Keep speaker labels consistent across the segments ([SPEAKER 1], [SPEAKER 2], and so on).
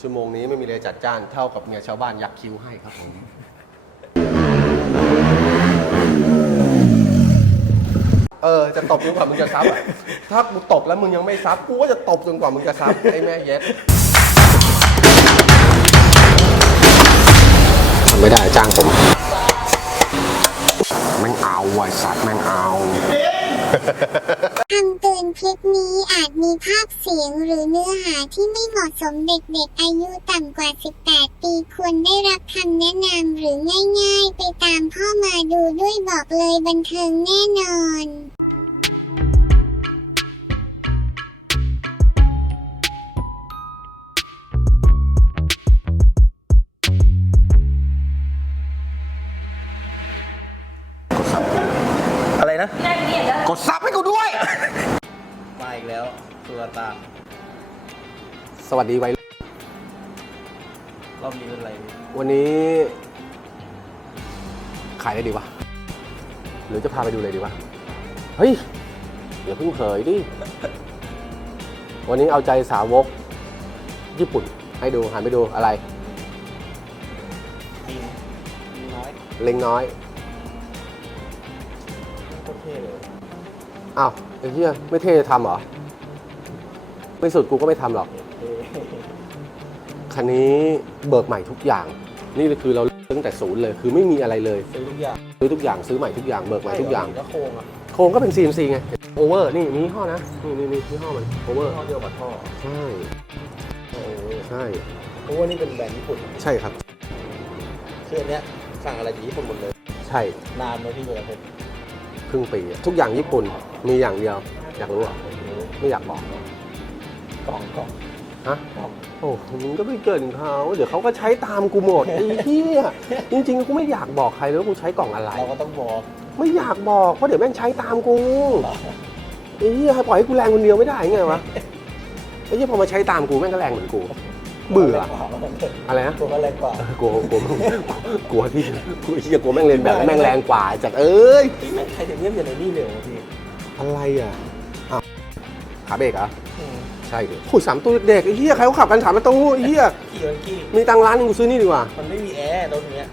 [SPEAKER 1] ชั่วโมงนี้ไม่มีอะไรจัดจ้านเท่ากับเมียชาวบ้านยักคิ้วให้ครับผม เออ จะตบจนกว่ามึงจะซับอะถ้ากูตบแล้วมึงยังไม่ซับ กูก็จะตบจนกว่ามึงจะซับไอ้แม่เย็ดทำไม่ได้จ้างผม แม่งเอาไวสัตว์แม่งเอา
[SPEAKER 2] คำเตือนคลิปนี้อาจมีภาพเสียงหรือเนื้อหาที่ไม่เหมาะสมเด็กๆ อายุต่ำกว่า 18 ปีควรได้รับคำแนะนำหรือง่ายๆ ไปตามพ่อมาดูด้วยบอกเลยบันเทิงแน่นอน
[SPEAKER 3] ตัวตาม
[SPEAKER 1] สวัสดีไวย
[SPEAKER 3] รอบนี้เป็นอะไรพี่
[SPEAKER 1] วันนี้ ขายได้ดีวะ หรือจะพาไปดูเลยดีวะ เฮ้ยเดี๋ยวเพิ่งเผยดิ วันนี้เอาใจสาวก ญี่ปุ่น ให้ดูหันไปดูอะไร
[SPEAKER 3] ทีมทีมน้อย
[SPEAKER 1] เล็งน้อย
[SPEAKER 3] โคตรเท่เลย
[SPEAKER 1] อ้าวไอ้เหี้ยไม่เท่จะทำเหรอ ไม่สุดกูก็ไม่ทำหรอก
[SPEAKER 3] เท่
[SPEAKER 1] คันนี้เบิกใหม่ทุกอย่าง นี่คือเราตั้งแต่ศูนย์เลย คือไม่มีอะไรเลย
[SPEAKER 3] ซื้อทุกอย่าง
[SPEAKER 1] ซื้อทุกอย่างซื้อใหม่ทุกอย่างเบิกใหม่ทุกอย่าง
[SPEAKER 3] ก็โค้งอะ
[SPEAKER 1] โครงก็เป็น CNC ไงโอเวอร์นี่มียี่ห้อนะ นี่นี่นี่ยี่ห้อมันโอเวอร์
[SPEAKER 3] ท่อเดียวกับท่อ
[SPEAKER 1] ใช่
[SPEAKER 3] โอ้
[SPEAKER 1] ใช่
[SPEAKER 3] เพราะว่านี่เป็นแบรนด์ญี่ปุ่น
[SPEAKER 1] ใช่ครับ
[SPEAKER 3] คืออันเนี้ยสั่งอะไรจากญี่ปุ่นหมดเลย
[SPEAKER 1] ใช่
[SPEAKER 3] นานไหมพี่กว่าจะเป็น
[SPEAKER 1] ครึ่งปีอะทุกอย่างญี่ปุ่นมีอย่างเดียว อยากรู้เหรอะไม่อยากบอก
[SPEAKER 3] กล่องกล่อง
[SPEAKER 1] ฮะ
[SPEAKER 3] กล่อง
[SPEAKER 1] โอ้มึงก็ไม่เกินเขาเดี๋ยวเขาก็ใช้ตามกูหมด ไอ้เหี้ยจริงๆกูไม่อยากบอกใครเลยว่ากูใช้กล่องอะไร
[SPEAKER 3] เราก็ต้องบอก
[SPEAKER 1] ไม่อยากบอกเพราะเดี๋ยวแม่งใช้ตามกูไอ้เหี้ยปล่อยให้กูแรงคนเดียวไม่ได้ไงวะไอ้เหี้ยพอมาใช้ตามกูแม่งก็แรงเหมือนกู เบื่อ อะไรนะ
[SPEAKER 3] ตัวก็แรงกว่า
[SPEAKER 1] กลัวกลัวกลัวที่กลัวที่จะกลัวแม่งเรียนแบบแม่งแรงกว่าจัดเอ้ย
[SPEAKER 3] พี่แม่งใครถึงเงียบอย่างไรนี่เร็วอะพี่
[SPEAKER 1] อะไรอะอ้าว ขาเบรกเหรอะ
[SPEAKER 3] อืม
[SPEAKER 1] ใช่ดิโอ้ยสามตัวเด็กไอ้เหี้ยใครเขาขับกันสามประตูไอ้เหี้ย
[SPEAKER 3] ขี่มันขี่
[SPEAKER 1] มีตังค์ร้านหนึงกูซื้อนี่ดีกว่า
[SPEAKER 3] มันไม่มีแอร์รถเนี้ย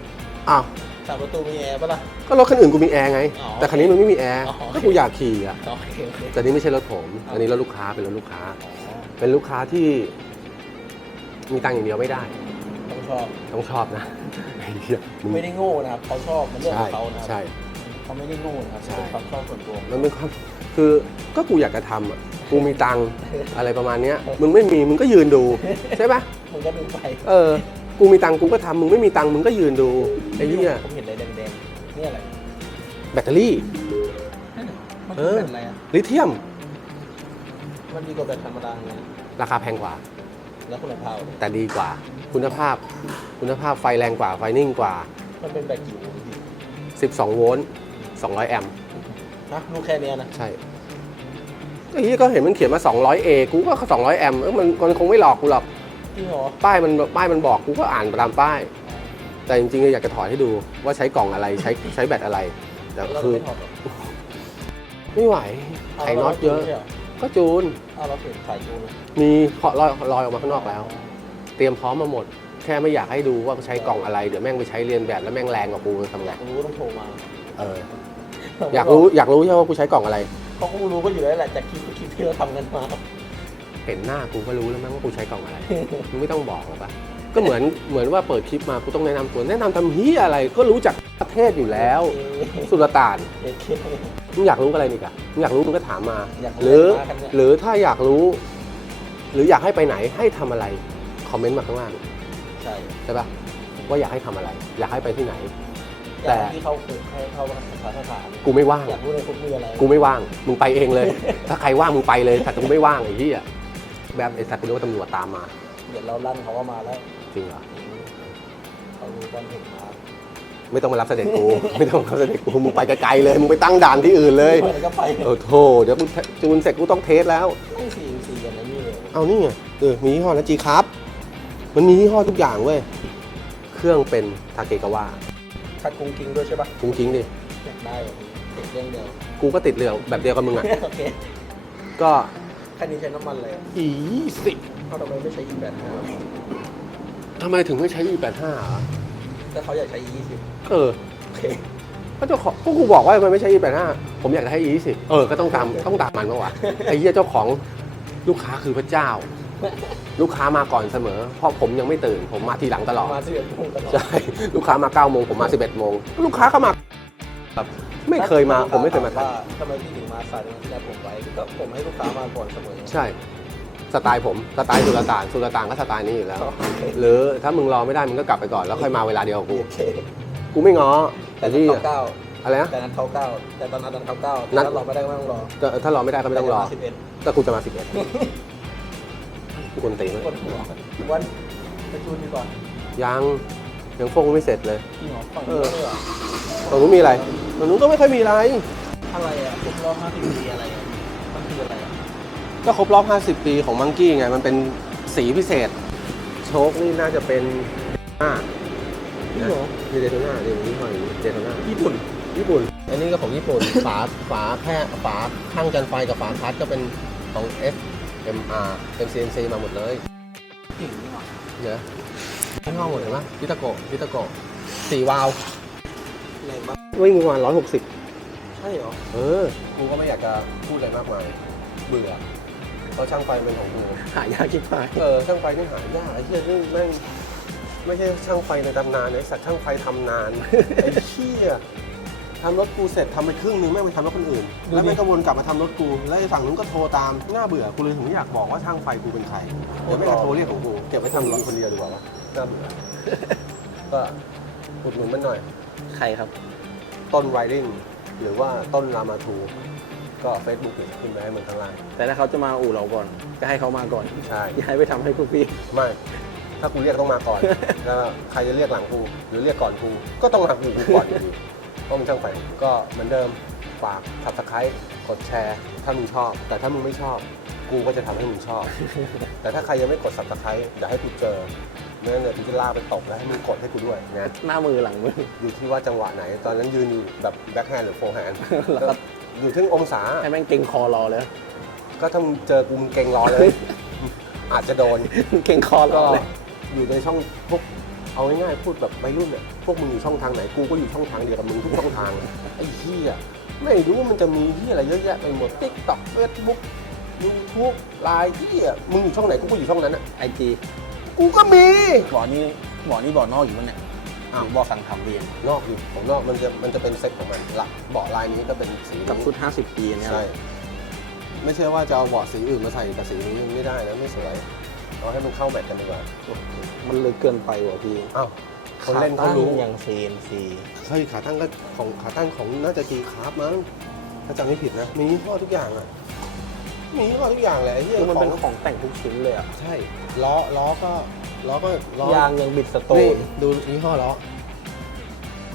[SPEAKER 1] อ้าว
[SPEAKER 3] สามประตูมีแอร์ปะล่ะ
[SPEAKER 1] ก็รถคันอื่นกูมีแอร์ไง
[SPEAKER 3] อ๋อ
[SPEAKER 1] แต่คันนี้มันไม่มีแอร์
[SPEAKER 3] อ๋อ
[SPEAKER 1] ถ้ากูอยากขี่อะ
[SPEAKER 3] โอเคโอเค
[SPEAKER 1] แต่นี่ไม่ใช่รถผม อันนี้รถลูกค้าเป็นรถลูกค้า
[SPEAKER 3] อ๋อ
[SPEAKER 1] เป็นลูกค้าที่ มีตังค์อย่างเดียวไม่ได้
[SPEAKER 3] ต้องชอบ
[SPEAKER 1] ต้องชอบนะไอ้เหี้ยมึง
[SPEAKER 3] ไม่ได้โง่นะครับเขาชอบมันเรื่องข
[SPEAKER 1] ใช่
[SPEAKER 3] องเขานะครับ
[SPEAKER 1] ใช่
[SPEAKER 3] เขาไม่ได้โง่นะครับ
[SPEAKER 1] ใช่
[SPEAKER 3] เป็นความชอบส่วนตัว
[SPEAKER 1] มันเป็นความคือก็กูอยากจะทำอะกูมีตังค์อะไรประมาณเนี้ย มึงไม่มีมึงก็ยืนดูใช่ปะ
[SPEAKER 3] มึงก็ดูไป
[SPEAKER 1] เออ กูมีตังค์กูก็ทำมึงไม่มีตังค์มึงก็ยืนดูไอ้เหี้ย
[SPEAKER 3] ผมเห็นอะไรแดงๆนี่อะไร
[SPEAKER 1] แบตเตอรี่
[SPEAKER 3] มัน
[SPEAKER 1] เอ
[SPEAKER 3] คือ
[SPEAKER 1] อ
[SPEAKER 3] แบตอะไรอะ
[SPEAKER 1] ลิเธียม
[SPEAKER 3] มันดีกว่าแบตธรรมดาไง
[SPEAKER 1] ราคาแพงกว่า
[SPEAKER 3] แล้วคุณภาพ
[SPEAKER 1] แต่ดีกว่า คุณภาพ คุณภาพไฟแรงกว่าไฟนิ่งกว่า
[SPEAKER 3] มันเป็นแบตกี่โวลต์พี่
[SPEAKER 1] 12 โวลต์ 200 แอมป์
[SPEAKER 3] นะลูกแค่เนี้ยนะ
[SPEAKER 1] ใช่ไอ้เหี้ยก็เห็นมันเขียนมา 200A กูก็ 200 แอมป์เออมันมันคงไม่หลอกกูหรอก
[SPEAKER 3] จริงเหรอ
[SPEAKER 1] ป้ายมันป้ายมันบอกกูก็อ่านตามป้าย แต่จริงๆ อยากจะถอดให้ดูว่าใช้กล่องอะไรใช้ใช้แบตอะไร แต่
[SPEAKER 3] เรา
[SPEAKER 1] คือ
[SPEAKER 3] ไม่ถอดหรอก
[SPEAKER 1] ไม่ไหวไขน็อตเยอะ ก็จูน
[SPEAKER 3] เอาเราเปลี่ยนสายจูนเลย
[SPEAKER 1] มีเคาะลอยลอยออกมาข้างนอกแล้ว เตรียมพร้อมมาหมด แค่ไม่อยากให้ดูว่าใช้กล่องอะไร เดี๋ยวแม่งไปใช้เรียนแบบแล้วแม่งแรงกว่ากูทำไง
[SPEAKER 3] รู้ต้องโทรมา
[SPEAKER 1] เอออยากรู้อยากรู้ใช่ไหมว่ากูใช้กล่องอะไร
[SPEAKER 3] เขาคงรู้ก็อยู่แล้วแหละจากคลิปคลิปที่เราทำกันมา
[SPEAKER 1] เห็นหน้ากูก็รู้แล้วมั้งว่ากูใช้กล่องอะไรมึงไม่ต้องบอกหรอกปะก็เหมือนเหมือนว่าเปิดคลิปมากูต้องแนะนำตัวแนะนำทำเฮียอะไรก็รู้จักประเทศอยู่แล้ว สุลต่าน
[SPEAKER 3] โอเค
[SPEAKER 1] มึงอยากรู้อะไรนี่กะมึงอยากรู้มึงก็ถามมา
[SPEAKER 3] อยากรู้
[SPEAKER 1] หรือ
[SPEAKER 3] มากครับเนี่ย
[SPEAKER 1] หรือถ้าอยากรู้ หรืออยากให้ไปไหนให้ทำอะไรคอมเมนต์มาข้างล่าง
[SPEAKER 3] ใช่
[SPEAKER 1] ใช่ปะว่าอยากให้ทำอะไร อยากให้ไปที่ไหน
[SPEAKER 3] แต่ที่เขาคุยให้เข้าสาขา
[SPEAKER 1] กูไม่ว่าง
[SPEAKER 3] อยากรู้ในคุกมีอะไร
[SPEAKER 1] กูไม่ว่าง มึงไปเองเลย ถ้าใครว่างมึงไปเลยแต่กูไม่ว่างไอ้ที่อะแบบไอ้สัตว์กูรู้ว่าตำรวจตามมา
[SPEAKER 3] เดี๋ยวเราลั่นเขาว่ามาแล้ว
[SPEAKER 1] จริงเหรอ
[SPEAKER 3] เขารู้ตอนเห็นมา
[SPEAKER 1] ไม่ต้องมารับเสด็จกู ไม่ต้องมารับเสด็จกู มึงไปไกลๆเลย มึงไปตั้งด่านที่อื่นเลย
[SPEAKER 3] มันก็ไป
[SPEAKER 1] เออโธ่เดี๋ยวกูจูนเสร็จกูต้องเทสแล้ว
[SPEAKER 3] ไม่สี่สี่กันนะนี่เลย
[SPEAKER 1] เอานี่ไง เออ มียี่ห้อนะจีครับ มันมียี่ห้อทุกอย่างเว้ย เครื่องเป็นทาเกกาวะ
[SPEAKER 3] คัดกุ้งกิ้งด้วยใช่ปะ
[SPEAKER 1] จริงๆดิ
[SPEAKER 3] อยากได้เหรอพี่เด็กเรื่องเดียว
[SPEAKER 1] กูก็ติดเรือแบบเดียวกับมึงอะ
[SPEAKER 3] โอเค
[SPEAKER 1] ก็
[SPEAKER 3] คันนี้ใช้น้ำมันเลย
[SPEAKER 1] อีสิ
[SPEAKER 3] เขาทำไมไม่ใช้อีแบตนะครับ
[SPEAKER 1] ทำไมถึงไม่ใช้ E85 อะ
[SPEAKER 3] แต่เขาอยากใช้ E20
[SPEAKER 1] เออ
[SPEAKER 3] โอเค
[SPEAKER 1] ก็เจ้าของก็กูบอกว่ามันไม่ใช่ E85 ผมอยากได้ E20 เออ ก็ต้องตามต้องตามมันเมื่อวะไอ้เหี้ยเจ้าของลูกค้าคือพระเจ้า ลูกค้ามาก่อนเสมอ เพราะผมยังไม่ตื่น ผมมาทีหลังตลอด
[SPEAKER 3] มาสิบเอ็ดโมงตลอด
[SPEAKER 1] ใช่ ลูกค้ามา9โมงผมมา 11โมงลูกค้าก็มาแบบไม่เคยมา ผมไม่เคยมาทัน
[SPEAKER 3] ว่าทำไมพี่ถึงมาสายวันที่แรกผมไว้ก็ผมให้ลูกค้ามาก่อนเสมอ
[SPEAKER 1] ใช่สไตล์ผมสไตล์สุลต่านสุลต่านก็สไตล์นี้อยู่แล้ว
[SPEAKER 3] โอเค
[SPEAKER 1] หรือถ้ามึงรอไม่ได้มึงก็กลับไปก่อนแล้วค่อยมาเวลาเดียวกับกู
[SPEAKER 3] โอเค
[SPEAKER 1] กูไม่ง้อ
[SPEAKER 3] แต่
[SPEAKER 1] แต่
[SPEAKER 3] ที่
[SPEAKER 1] ที่
[SPEAKER 3] เก้าเก้า
[SPEAKER 1] อะไรนะ
[SPEAKER 3] แต่นั้นเขาเก้าแต่ตอนนั้นเขาเก้า
[SPEAKER 1] นั
[SPEAKER 3] แต่
[SPEAKER 1] ด
[SPEAKER 3] ถ้ารอไม่ได้ก็ไม่ต้องรอ
[SPEAKER 1] ก็ถ้ารอไม่ได้ก็ไม่ต้องรอ
[SPEAKER 3] สิบเอ็ด
[SPEAKER 1] ก็กูจะมา11 กูคนตีมั้ย
[SPEAKER 3] คนหัววันไปจูนดีกว่า
[SPEAKER 1] ยังยังโฟงไม่เสร็จเลย
[SPEAKER 3] จริงเหรอฝั่งนี้ด้วยเหรอ
[SPEAKER 1] ตรงนู้นมีอะไรตรงนู้นก็ไม่ค่อยมีอะไร
[SPEAKER 3] อะไรอะครบรอบ50ปีอะไรอะมันคืออะไรอะ
[SPEAKER 1] ก็ครบรอบ 50 ปีของมังกี้ไง มันเป็นสีพิเศษ โชคนี่น่าจะเป็นอ่า
[SPEAKER 3] จริงเหรอ
[SPEAKER 1] มีเดโทน่าเดี๋ยวนี้หอยเดโทน่า
[SPEAKER 3] ญี่ปุ่น
[SPEAKER 1] ญี่ปุ่น อันนี้ก็ของญี่ปุ่น ฝา ฝาแค่ฝาข้างกันไฟกับฝาคัดก็เป็นของ F M R เป็น CNC มาหมดเลย
[SPEAKER 3] จริงนี่หว่า
[SPEAKER 1] เดี๋ยวที่ห้องหมดเห็นไหมพิตาโกะพิตาโกะสี่วาล์ว
[SPEAKER 3] ไหนบ้าง
[SPEAKER 1] วิ่งประมาณร้อยหกสิบ
[SPEAKER 3] ใช่เหรอ
[SPEAKER 1] เออ กูก็ไม่อยากจะพูดอะไรมากมาย เบื่อเพราะช่างไฟเป็นของกู
[SPEAKER 3] หายากชิบหาย
[SPEAKER 1] เออช่างไฟนี่หายากไอ้เหี้ยนี่แม่งไม่ใช่ช่างไฟในตำนานไอ้สัตว์ช่างไฟทำนานไอ้เหี้ย ทำรถกูเสร็จทำไปครึ่งนึงแม่งไปทำรถคนอื่นแล้วแม่งก็วนกลับมาทำรถกู แล้วไอ้ฝั่งนู้นก็โทรตามน่าเบื่อกูเลยถึงไม่อยากบอกว่าช่างไฟกูเป็นใครเดี๋ยวแม่งก็โทรเรียกของกูเก็บไว้ทำรถคนเดียวดีกว่าวะน่าเบื่อ ก็อุดหนุนมันหน่อย
[SPEAKER 3] ใครครับ
[SPEAKER 1] ต้นไวริงหรือว่าต้นรามาทูก็เฟซบุ๊กขึ้นไปให้มึงข้างล่าง
[SPEAKER 3] แต่ถ้าเขาจะมาอู่เราก่อน ก็ให้เขามาก่อน
[SPEAKER 1] ใช่
[SPEAKER 3] อย่าให้ไปทำให้พวกพี่
[SPEAKER 1] ไม่ ถ้ากูเรียกต้องมาก่อน แล้วใครจะเรียกหลังกูหรือเรียกก่อนกูก็ต้องหลังกูกูก่อนอยู่ดี เพราะมันช่างไฟก็เหมือนเดิมฝากทับสไครต์กดแชร์ ถ้ามึงชอบ แต่ถ้ามึงไม่ชอบ กูก็จะทำให้มึงชอบ แต่ถ้าใครยังไม่กด subscribe เดี๋ยวให้กูเจอเมื่อเนี่ยกูจะลากไปตบแล้วให้มึงกดให้กูด้วยนะ
[SPEAKER 3] หน้ามือหลังมือ
[SPEAKER 1] อยู่ที่ว่าจังหวะไหน ตอนนั้นยืนอยู่แบบแบ็คแฮนด์หรือโฟร์แฮนด์
[SPEAKER 3] แล้วก็
[SPEAKER 1] อยู่ที่องศา
[SPEAKER 3] ให้แม่งเก่งคอรอเลย
[SPEAKER 1] ก็ถ้ามึงเจอกูมึงเก่งรอเลย อาจจะโดน
[SPEAKER 3] เก่งคอร
[SPEAKER 1] ก็
[SPEAKER 3] อเลย
[SPEAKER 1] อยู่ในช่องพวก เอาง่ายๆพูดแบบวัยรุ่นเนี่ยพวกมึงอยู่ช่องทางไหนกูก็อยู่ช่องทางเดียวกับมึงทุกช่องทางไอ้เหี้ยไม่รู้ว่ามันจะมีที่อะไรเยอะแยะไปหมดติ๊กต็อกเฟซบุ๊กยูทูบไลน์ที่อะมึงอยู่ช่องไหนกูก็อยู่ช่องนั้นอะ
[SPEAKER 3] ไอจี
[SPEAKER 1] กูก็มี
[SPEAKER 3] บ่อนี้บ่อนี้บ่อนอกอยู่มั้งเนี่ยอ้าวบ่อสั่งทำเรียน
[SPEAKER 1] นอกอยู่ของนอกมันจะมันจะเป็นเซ็ตของมันละเบาะลายนี้ก็เป็นสี
[SPEAKER 3] กับ
[SPEAKER 1] นี้
[SPEAKER 3] ชุด 50 ปีเนี่ย
[SPEAKER 1] ใช่ไม่ใช่ว่าจะเอาเบาะสีอื่นมาใส่กับสีนี้ไม่ได้นะไม่สวย เอาให้มันเข้าแมทกันดีกว่า
[SPEAKER 3] มันลึกเกินไปว่ะพี่
[SPEAKER 1] อ้าวคนเล่นเขารู้
[SPEAKER 3] อย่าง CNC
[SPEAKER 1] เฮ้ยขาตั้งก็ของขาตั้งของน่าจะจีคราฟมั้งถ้าจำไม่ผิดนะ มียี่ห้อทุกอย่างอะ มียี่ห้อทุกอย่างแหละไอ้เหี้ย
[SPEAKER 3] คือมัน
[SPEAKER 1] ขอ
[SPEAKER 3] เป็
[SPEAKER 1] ง
[SPEAKER 3] นของแต่งทุกชิ้นเลยอะ
[SPEAKER 1] ใช่ล้อล้อก็ล้อก็ล้อยา
[SPEAKER 3] งยังบิดสโต
[SPEAKER 1] นี่
[SPEAKER 3] น
[SPEAKER 1] ดูยี่ห้อล้อ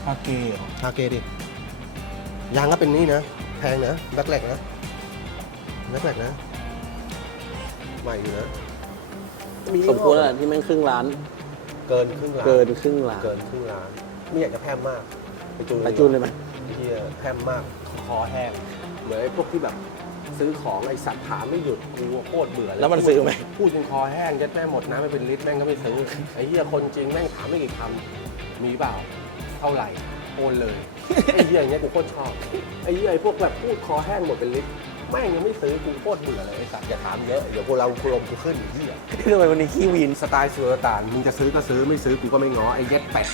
[SPEAKER 3] ฮาเกะ
[SPEAKER 1] ชาเกดิยางก็เป็นนี่นะ แพงนะแบ็คแลกนะแบ็คแลกนะใหม่อยู่นะ
[SPEAKER 3] สมควรแล้วที่แม่งครึ่งล้าน
[SPEAKER 1] เกินครึ่งล้าน
[SPEAKER 3] เกินครึ่งล้าน
[SPEAKER 1] เกินครึ่งล้านไม่อยากจะแพร่มมาก ไปจูน
[SPEAKER 3] ไปจูนเลยไหม
[SPEAKER 1] ไอ้เฮียแพร่มมาก คอแห้งเหมือนไอ้พวกที่แบบซื้อของไอ้สัตว์ถามไม่หยุดกูโคตรเบื่อเลย
[SPEAKER 3] แล้วมันซื้อไหม
[SPEAKER 1] พูดจนคอแห้งยัดแม่หมดน้ำไม่เป็นลิตรแม่งก็ไม่ซื้อไอ้เหี้ยคนจริงแม่งถามไม่กี่คำมีเปล่าเท่าไหร่โอนเลยไอ้เหี้ยอย่างเงี้ยกูโคตรชอบไอ้เหี้ยไอ้พวกแบบพูดคอแห้งหมดเป็นลิตร แม่งยังไม่ซื้อกูโคตรเบื่อเลยไอ้สัตว์อย่าถามเยอะเดี๋ยวกูเรากูลมกูขึ้นไอ้เหี้ย
[SPEAKER 3] ทำไมวันนี้ขี้วีน
[SPEAKER 1] สไตล์สุลต่านมึงจะซื้อก็ซื้อไม่ซื้อกูก็ไม่ง้อไอ้เย็ดเป็ด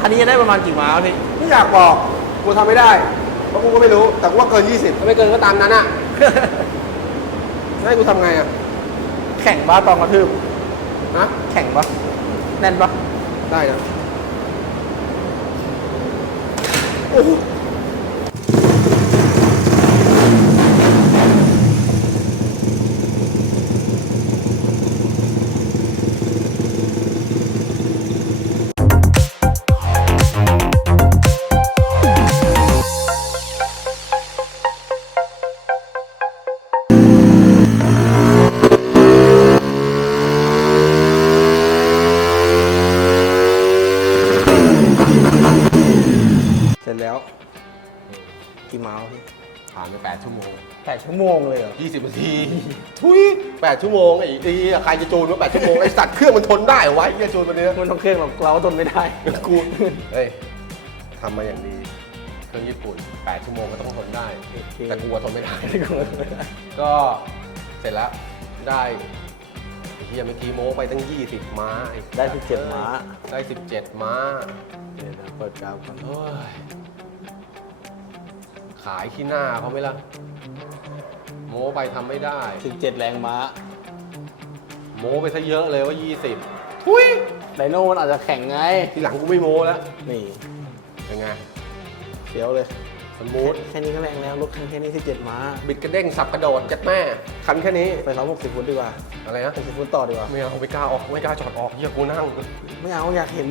[SPEAKER 3] คันนี้จะได้ประมาณกี่ม้าพี่
[SPEAKER 1] ไม่อยากบอกกูทำไม่ได้เพราะกูก็ไม่รู้ แต่กูว่าเกิน 20 ถ้าไม่เกินก็ตามนั้นอะ ให้กูทำไงอะ
[SPEAKER 3] แข่งบ้าตอนกระทืบ
[SPEAKER 1] ฮะ
[SPEAKER 3] แข่งปะแน่นปะ
[SPEAKER 1] ได้นะ
[SPEAKER 3] แล้ว กี่เมาส์พี่
[SPEAKER 1] ผ่านไปแปด
[SPEAKER 3] ชั่วโมง แปดชั่วโมงเลยเหรอ
[SPEAKER 1] ยี่สิบนาที ทุยแปดชั่วโมงไอ้ดีใครจะจูนว่าดชั่วโมง ไอ้สัตว์เครื่องมันทนได้เวะไอ้เหี้ยจูนมันเนื้อ
[SPEAKER 3] มันต้องเครื่องแบบเราก็ทนไม่ได้
[SPEAKER 1] กูเฮ้ยทำมาอย่างดี เครื่องญี่ปุ่นแปดชั่วโมงก็ต้องทนได้แต่กูอะทนไม่ได้ ก็เสร็จแล้วได้ไอ้เฮียเมื่อกี้โม้ไปตั้ง 20 ม้าอ้
[SPEAKER 3] ได้17ม้า
[SPEAKER 1] ได้ 17 ม้า
[SPEAKER 3] เดี๋ยวเปิดกราวกัน
[SPEAKER 1] เฮ้ย ขายขี้หน้าเขาไหมล่ะ โม้ไปทำไม่ได้
[SPEAKER 3] สิบเจ็ดแรงม้า
[SPEAKER 1] โม้ไปซะเยอะเลยว่า 20ทุย
[SPEAKER 3] ไดโน่มันอาจจะแข็งไง
[SPEAKER 1] ทีหลังกูไม่โม้แล้ว
[SPEAKER 3] นี่
[SPEAKER 1] เป็นไง
[SPEAKER 3] เสียวเลย
[SPEAKER 1] สมูท
[SPEAKER 3] แค่นี้ก็แรงแล้วรถคันแค่นี้สิบเจ็ดม้า
[SPEAKER 1] บิดกระเด้งสับกระโดดจัดแม่คันแค่นี้
[SPEAKER 3] ไปร้อยหกสิบฟุตดีกว่า
[SPEAKER 1] อะไรนะ
[SPEAKER 3] หกสิบฟุตต่อดีกว่า
[SPEAKER 1] ไม่เอาไม่กล้าออกไม่กล้าจอดออกเฮียกูนั่ง
[SPEAKER 3] ไม่เอาอยากเห็น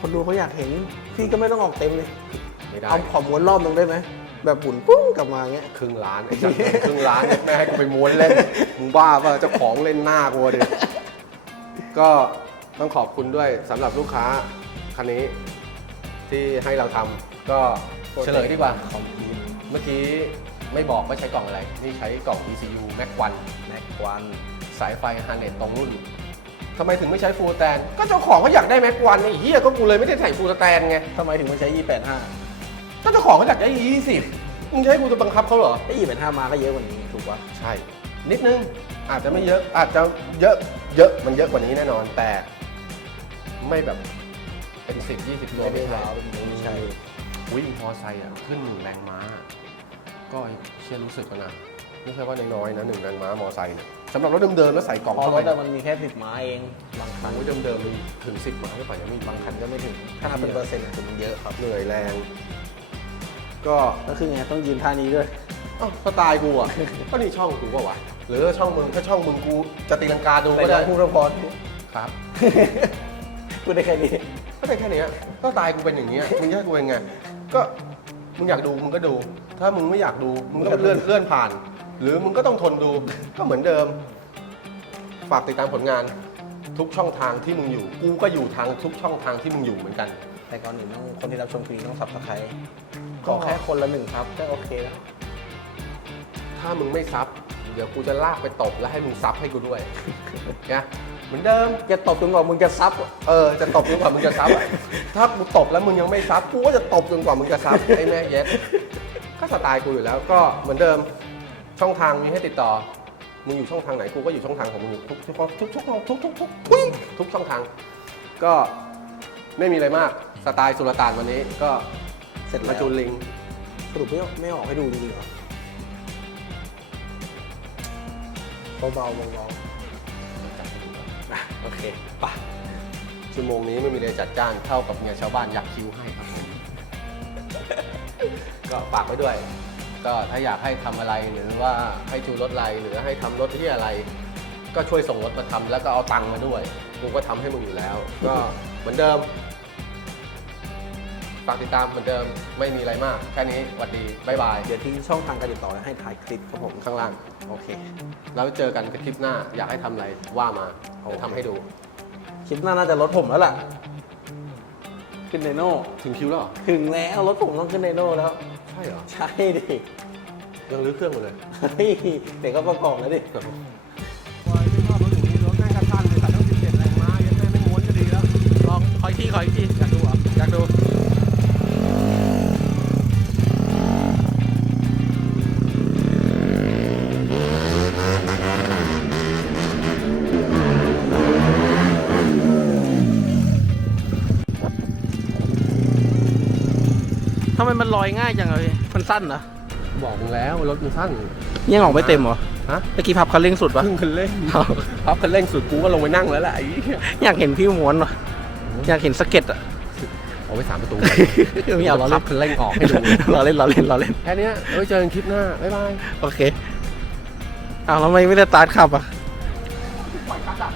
[SPEAKER 3] คนดูเขาอยากเห็นพี่ก็ไม่ต้องออกเต็มเลย
[SPEAKER 1] ไม่ได้
[SPEAKER 3] เอาขอม้วนรอบหนึงได้ไหมแบบหมุนปุ้งกลับมาอย่างเงี้ย
[SPEAKER 1] ครึ่งล้านไอ้จัดครึ่งล้านเนี่ยแม่ให้กูไปม้วนเล่นมึงบ้าป่ะเจ้าของเล่นหน้ากูดิก็ต้องขอบคุณด้วยสำหรับลูกค้าคันนี้ที่ให้เราทำก็เฉลยดีกว่า
[SPEAKER 3] ของพีน
[SPEAKER 1] เมื่อกี้ไม่บอกว่าใช้กล่องอะไร นี่ใช้กล่อง ECU Mac 1
[SPEAKER 3] แม็กควัน
[SPEAKER 1] สายไฟฮาร์เนตตรงรุ่นทำไมถึงไม่ใช้ฟูลสแตน ก็เจ้าของเขาอยากได้ Mac 1ไอ้เหี้ยก็กูเลยไม่ได้ใส่ฟูลสแตนไง
[SPEAKER 3] ทำไมถึงไม่ใช้ E85
[SPEAKER 1] ก็เจ้าของเขาอยากได้20มึงจะให้กูจะบังคับเขาเหรอ
[SPEAKER 3] ถ้า E85 มาก็เยอะกว่านี้ถูกปะ
[SPEAKER 1] ใช่ นิดนึง อาจจะไม่เยอะ อาจจะเยอะเยอะมันเยอะกว่านี้แน่นอน แต่ไม่แบบเป็นสิบยี่สิบตัว
[SPEAKER 3] ไม่ได้
[SPEAKER 1] ไม่ใช่
[SPEAKER 3] ว้าวแบบนี้ไม่ใช่
[SPEAKER 1] วิ่งมอไซค์อะขึ้นหนึ่งแรงม้า ก็เชื่อรู้สึกแล้วนะไม่ใช่ว่าน้อยๆนะหนึ่งแรงม้ามอไซค์เนี่ยสำหรับรถเดิมๆแล้วใส่กล่อง
[SPEAKER 3] พอ
[SPEAKER 1] เข้ารไป
[SPEAKER 3] ถแต่มันมีแค่สิบม้าเอง บางคั
[SPEAKER 1] คั
[SPEAKER 3] น
[SPEAKER 1] นเดิมๆมีถึงสิบม้าหรือเปล่ายังไม่มี
[SPEAKER 3] บางคันก็ไม่ถึง ถ้านับเป็นเปอร์เซ็นต์อะถึงมันเยอะครับ
[SPEAKER 1] เหนื่อยแรง ก็
[SPEAKER 3] ก็คือไงต้องยืนท่านี้ด้วย
[SPEAKER 1] อ้าวสไตล์กูอะ ก็นี่ช่องกูก็วะหรือช่องมึงถ้าช่องมึงกูจะตีลังกาดู
[SPEAKER 3] แต่
[SPEAKER 1] ก็
[SPEAKER 3] เรา
[SPEAKER 1] ได้
[SPEAKER 3] พูดพอ
[SPEAKER 1] ครับ
[SPEAKER 3] พูดได้แค่นี้
[SPEAKER 1] ก็ได้แค่เนี้ยก็ตายกูเป็นอย่างเงี้ยมึงแยกกูยังไงก็มึงอยากดูมึงก็ดู ถ้ามึงไม่อยากดูมึงก็เลื่อนเลื่อนผ่าน หรือมึงก็ต้องทนดูก็เหมือนเดิม ฝากติดตามผลงานทุกช่องทางที่มึงอยู่ กูก็อยู่ทางทุกช่องทางที่มึงอยู่เหมือนกัน
[SPEAKER 3] แต่ก่อนอื่นต้องคนที่รับชมคลิปนี้ต้องสับสไครต์
[SPEAKER 1] ก็
[SPEAKER 3] ขอแค่คนละหนึ่งครับก็โอเคแล้ว
[SPEAKER 1] ถ้ามึงไม่ซับ เดี๋ยวกูจะลากไปตบแล้วให้มึงซับให้กูด้วยนะเหมือนเดิม
[SPEAKER 3] จะตบจนกว่ามึงจะซับ
[SPEAKER 1] เออจะตบจนกว่ามึงจะซับอะถ้ากูตบแล้วมึงยังไม่ซับกูก็จะตบจนกว่ามึงจะซับไอ้แม่เย็ดก็สไตล์กูอยู่แล้วก็เหมือนเดิมช่องทางมีให้ติดต่อ มึงอยู่ช่องทางไหนกูก็อยู่ช่องทางของมึงอยู่ทุกทุกทุกทุกทุกทุกทุกทุกทุกช่องทาง ก็ไม่มีอะไรมากสไตล์สุลต่านวันนี้ก็
[SPEAKER 3] เสร็จ
[SPEAKER 1] มา
[SPEAKER 3] แล้ว
[SPEAKER 1] จูนลิง
[SPEAKER 3] สรุปไม่ออกไม่ออกให้ดูจริงๆเหรอเบาๆเบาๆอะโอเคไป
[SPEAKER 1] ชั่วโมงนี้ไม่มีอะไรจัดจ้านเท่ากับเมียชาวบ้านยักคิ้วให้ครับผม ก็ฝากไว้ด้วย ก็ถ้าอยากให้ทำอะไรหรือว่าให้จูนรถอะไรหรือให้ทำรถที่อะไร ก็ช่วยส่งรถมาทำแล้วก็เอาตังค์มาด้วย กูก็ทำให้มึงอยู่แล้ว ก็เหมือนเดิม ฝากติดตามเหมือนเดิมไม่มีอะไรมาก แค่นี้สวัสดีบ๊ายบาย
[SPEAKER 3] เดี๋ยวทิ้งช่องทางการติดต่อไว้ให้ถ่ายคลิปครับผม
[SPEAKER 1] ข้างล่าง
[SPEAKER 3] โอเค
[SPEAKER 1] แล้วเจอกันกับคลิปหน้าอยากให้ทำอะไรว่ามาเดี๋ยวทำให้ดู
[SPEAKER 3] คลิปหน้าน่าจะรถผมแล้วล่ะ ขึ้นไดโน่
[SPEAKER 1] ถึงคิวแล้วเหรอ
[SPEAKER 3] ถึงแล้วรถผมต้องขึ้นไดโน่แล้ว
[SPEAKER 1] ใช่เหรอ
[SPEAKER 3] ใช่ดิ
[SPEAKER 1] ยังรื้อเครื่องมาเลย
[SPEAKER 3] เฮ้ยเด็กก็ประกอบแล้วดิ
[SPEAKER 1] ปล่อยไม่ชอบรถอย่างนี้รถแม่งกระทันเลยแต่ต้อง17แรงม้ายังแม่ไม่ม้วนก็ดีแล้ว
[SPEAKER 3] ลองขออีกทีำไมมันลอยง่ายจังเลยมันสั้นเหรอ
[SPEAKER 1] บอกมึงแล้วรถมันสั้น
[SPEAKER 3] ยังออกไม่เต็มเหรอ
[SPEAKER 1] ฮะ
[SPEAKER 3] เมื่อกี้พับคันเร่งสุดปะ
[SPEAKER 1] เพิ่งคันเร่งพับคันเร่งสุดกูก็ลงไปนั่งแล้วแหละไอ้เหี้ย
[SPEAKER 3] อยากเห็นพี่ม้วนวะอยากเห็นสเก็ตอะ
[SPEAKER 1] เอาไปสามประตู
[SPEAKER 3] ไม่เอาล้อ
[SPEAKER 1] พั
[SPEAKER 3] เล่
[SPEAKER 1] บ
[SPEAKER 3] น
[SPEAKER 1] คันเร่งออกให้ดู
[SPEAKER 3] ล้อเล่นล้อเล่นล้อเล่น
[SPEAKER 1] แค่เนี้ยไว้เจอกันคลิปหน้าบ๊ายบาย
[SPEAKER 3] โอเคอ้าวแล้วทำไมไม่ได้สตาร์ทขับอะ
[SPEAKER 1] ปล่อยคัดอะ